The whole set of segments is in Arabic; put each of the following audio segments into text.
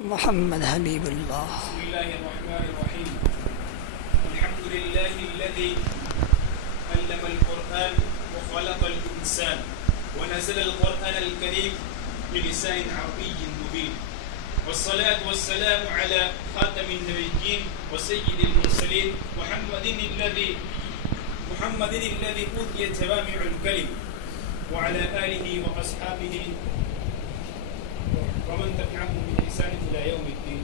محمد حبيب الله. بسم الله الرحمن الرحيم. الحمد لله الذي علم القرآن وخلق الإنسان ونزل القرآن الكريم بلسان عربي مبين، والصلاة والسلام على خاتم النبيين وسيد المرسلين محمد الذي أوتي جوامع الكلم، وعلى آله وأصحابه ومن تبعهم بإحسان إلى يوم الدين.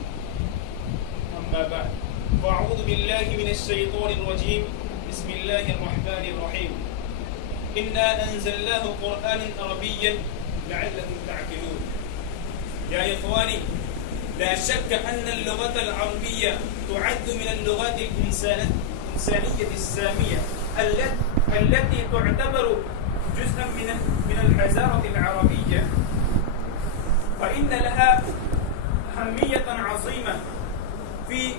أما بعد، فأعوذ بالله من الشيطان الرجيم. بسم الله الرحمن الرحيم. إنا أنزلناه قرآنا عربيا لعلكم تعقلون. يا إخواني، لا شك أن اللغة العربية تعد من اللغات الإنسانية السامية التي تعتبر جزءا من الحضارة العربية، فإن لها أهمية عظيمة في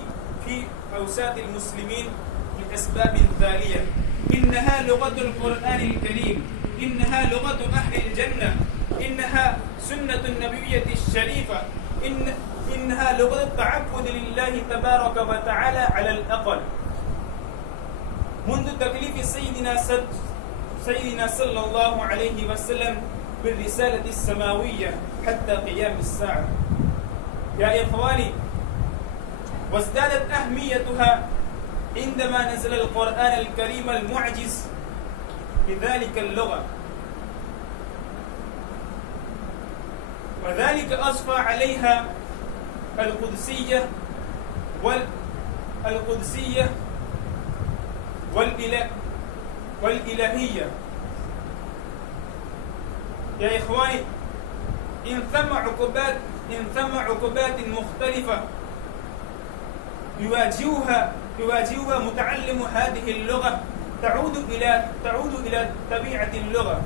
أوساط المسلمين لأسباب تالية. إنها لغة القرآن الكريم، إنها لغة أهل الجنة، إنها سنة النبوية الشريفة، إنها لغة التعبد لله تبارك وتعالى على الأقل منذ تكليف سيدنا صلى الله عليه وسلم بالرسالة السماوية حتى قيام الساعة. يا إخواني، وازدادت أهميتها عندما نزل القرآن الكريم المعجز بذلك اللغة، وذلك أضفى عليها القدسية والإلهية. يا إخواني، إن ثم عقوبات مختلفة يواجهها متعلم هذه اللغة تعود إلى طبيعة اللغة.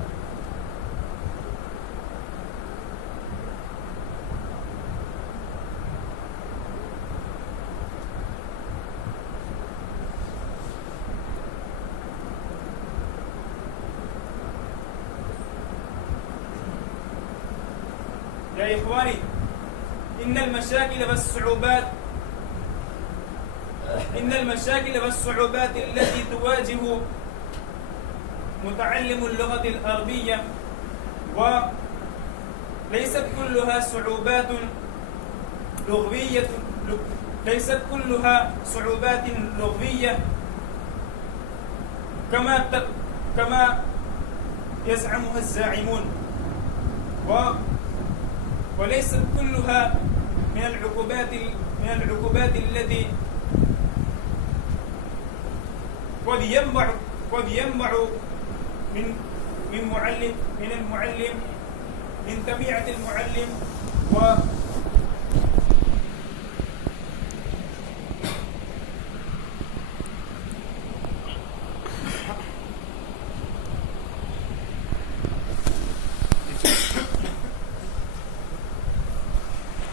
يا إخواني، إن المشاكل والصعوبات التي تواجه متعلم اللغة العربية وليست كلها صعوبات لغوية كما يزعمها الزاعمون، وليست كلها من العقوبات التي قد ينبع من طبيعة المعلم